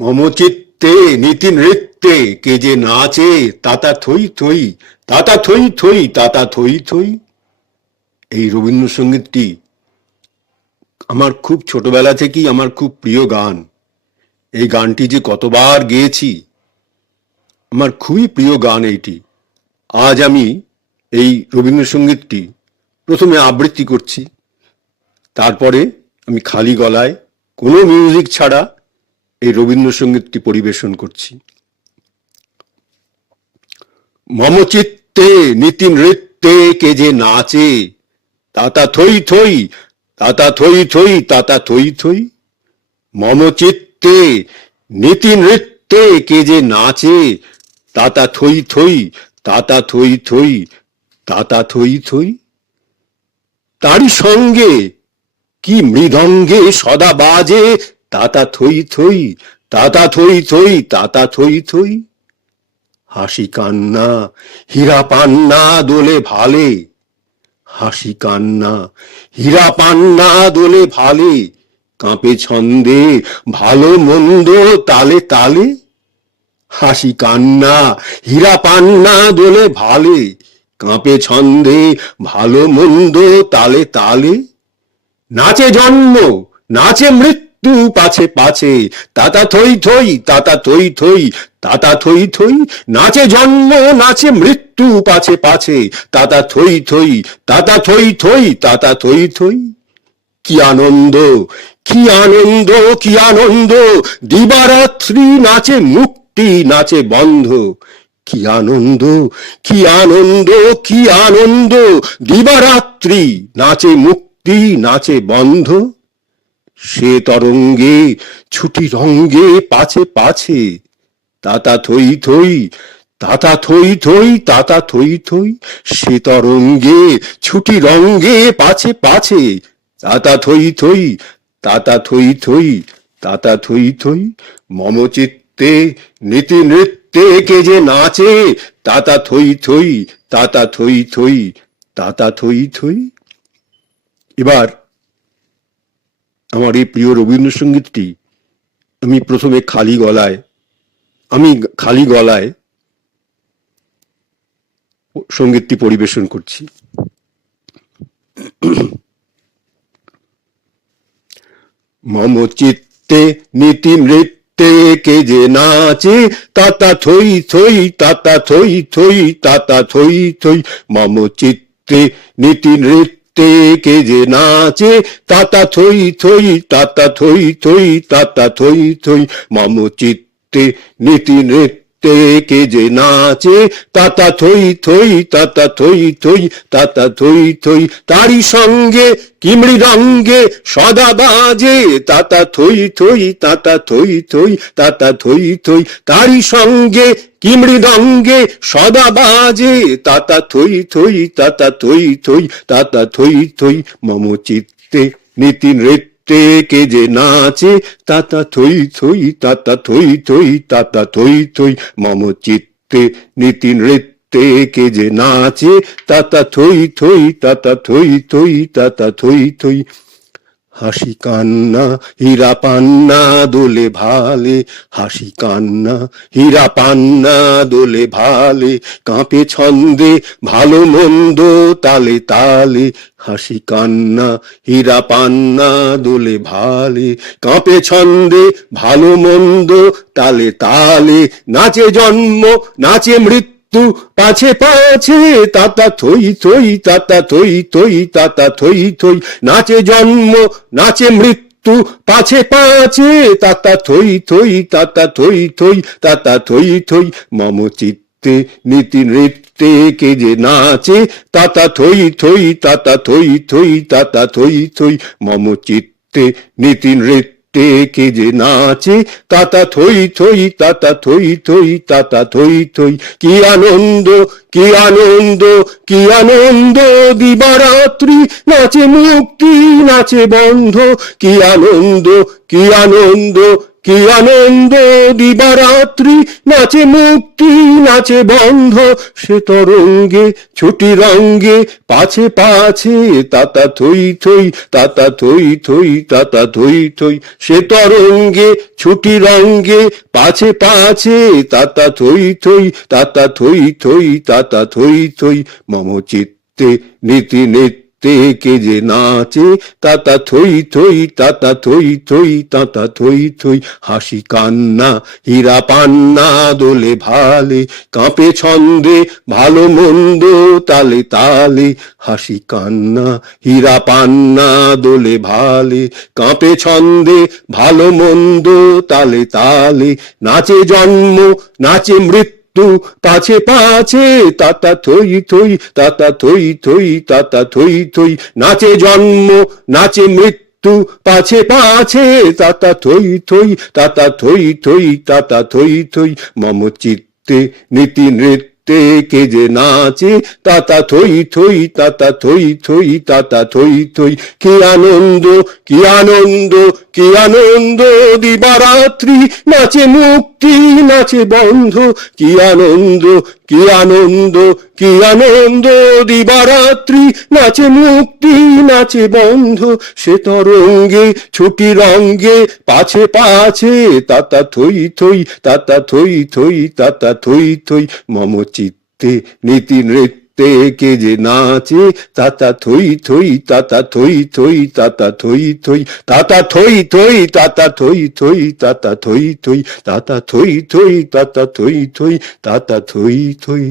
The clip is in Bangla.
মম চিত্তে নীতি নৃত্যে কে যে নাচে তাতা থই থই, তাতা থই থই, তাতা থই থই। এই রবীন্দ্রসঙ্গীতটি আমার খুব ছোটবেলা থেকেই আমার খুব প্রিয় গান। এই গানটি যে কতবার গেয়েছি, আমার খুবই প্রিয় গান এইটি। আজ আমি এই রবীন্দ্রসঙ্গীতটি প্রথমে আবৃত্তি করছি, তারপরে আমি খালি গলায় কোনো মিউজিক ছাড়া এই রবীন্দ্রসঙ্গীতটি পরিবেশন করছি। মম চিত্তে নীতি নৃত্যে কে যে নাচে তাতা থই থই, তাতা থই থই, তাতা থই থই। মম চিত্তে নীতি নৃত্যে কে যে নাচে তাতা থই থই, তাতা থই থই, তাতা থই থই। তারই সঙ্গে কি মৃদঙ্গে সদা বাজে তাতা থই থই, তাতা থই থই, তাতা থই থই। হাসি কান্না হীরা পান্না দোলে ভালে, হাসি কান্না হীরা পান্না দোলে ভালে, কাঁপে ছন্দে ভালো মন্দ তালে তালে। হাসি কান্না হীরা পান্না দোলে ভালে, কাঁপে ছন্দে ভালো মন্দ তালে তালে। নাচে জন্ম নাচে মৃত্যু পাছে পাছে তাতা থই থই, তাতা থই থই, তাতা থই থই। নাচে জন্ম নাচে মৃত্যু পাছে পাছে তাতা থই থই, তাতা থই থই, তাতা থই থই। কি আনন্দ কি আনন্দ কি আনন্দ, দিবারাত্রি নাচে মুক্তি নাচে বন্ধ। কি আনন্দ কি আনন্দ কি আনন্দ, দিবারাত্রি নাচে মুক্তি নাচে বন্ধ। সে তরঙ্গে ছুটি রঙ্গে পাছে পাছে তাতা থই থই, তাতা থই থই, তাতা থই থই। সে তরঙ্গে ছুটি রঙ্গে পাছে পাছে তাতা থই থই, তাতা থই থই, তাতা থই থই। মম চিত্তে নীতি নৃত্যে কে যে নাচে তাতা থই থই, তাতা থই থই, তাতা থই থই। এবার আমার এই প্রিয় রবীন্দ্রসঙ্গীতটি আমি প্রথমে খালি গলায় সঙ্গীতটি পরিবেশন করছি। মম চিত্তে নীতি নৃত্যে কে যে নাচে তাতা থই থই, তাতা থই থই, তাতা থই থই। মম চিত্তে নীতি নৃত্যে কে যে নাচে তাতা থই থই, তাতা থই থই, তাতা থই থই। মম চিত্তে নীতি নৃত্যে কে যে নাচে তাতা থই থই, তাতা থই থই, তাতা থই থই। তারি সঙ্গে কি মৃদঙ্গে সদা বাজে তাতা থই থই, তাতা থই থই, তাতা থই থই। তারি সঙ্গে কি মৃদঙ্গে সদা বাজে তাতা থই থই, তাতা থই থই, তাতা থই থই। মম চিত্তে নীতি নৃত্যে কে যে নাচে তাতা থই থই, তাতা থই থই, তাতা থই থই। মম চিত্তে নীতি নৃত্যে কে যে নাচে তাতা থই থই, তাতা থই থই, তাতা থই থই। হাসি কান্না হীরা পান্না দোলে ভালে, হাসি কান্না হীরা পান্না দোলে ভালে, কাঁপে ছন্দে ভালো মন্দ তালে তালে। হাসি কান্না হীরা পান্না দোলে ভালে, কাঁপে ছন্দে ভালো মন্দ তালে তালে। নাচে জন্ম নাচে মৃত্যু পাছে পাছে তাতা থই থই, তাতা থই থই, তাতা থই থই। নাচে জন্ম নাচে মৃত্যু পাছে পাছে তাতা থই থই, তাতা থই থই, তাতা থই থই। মম চিত্তে নীতি নৃত্যে কে যে নাচে তাতা থই থই, তাতা থই থই, তাতা থই থই। মম চিত্তে নীতি নৃত্যে কে যে নাচে তাতা থই থই, তাতা থই থই, তাতা থই থই। কি আনন্দ কি আনন্দ কি আনন্দ, দিবারাত্রি নাচে মুক্তি নাচে বন্ধ। কি আনন্দ কি আনন্দ কি আনন্দ দিবারাত্রি, নাচে মুক্তি নাচে বন্ধ, সে তরঙ্গে ছুটি রঙ্গে পাছে পাছে তাতা থই থই, তাতা থই থই, তাতা থই থই, সে তরঙ্গে ছুটি রঙ্গে পাছে পাছে তাতা থই থই, তাতা থই থই, তাতা থই থই, মম চিত্তে নীতি নিত্যে কে যে নাচে, তাতা থই থই, তাতা থই থই, তাতা থই থই, হাসি কান্না হীরা পান্না দোলে ভালে, কাঁপে ছন্দে ভালো মন্দ তালে তালে, হাসি কান্না হীরা পান্না দোলে ভালে, কাঁপে ছন্দে ভালো মন্দ তালে তালে, নাচে জন্ম নাচে মৃত্যু পাছে পাছে তাতা থই থই, তাতা থই থই, তাতা থই থই, নাচে জন্ম নাচে মৃত্যু পাছে পাছে তাতা থই থই, তাতা থই থই, তাতা থই থই, মম চিত্তে নীতি নৃত্যে কে যে নাচে, তাতা থই থই, তাতা থই থই, তাতা থই থই, কি আনন্দ কি আনন্দ কি আনন্দ দিবারাত্রি, নাচে মুক্তি নাচে বন্ধ, কি আনন্দ কি আনন্দ কি আনন্দ দিবারাত্রি, নাচে মুক্তি নাচে বন্ধ, সে তরঙ্গে ছুটি রঙ্গে পাছে পাছে তাতা থই থই, তাতা থই থই, তাতা থই থই, মম চিত্তে নীতি নৃত্যে কে যে নাচে, তাতা থই থই, তাতা থই থই, তাতা থই থই, তাতা থই থই, তাতা থই থই, তাতা থই থই, তাতা থই থই, তাতা থই থই, তাতা থই থই।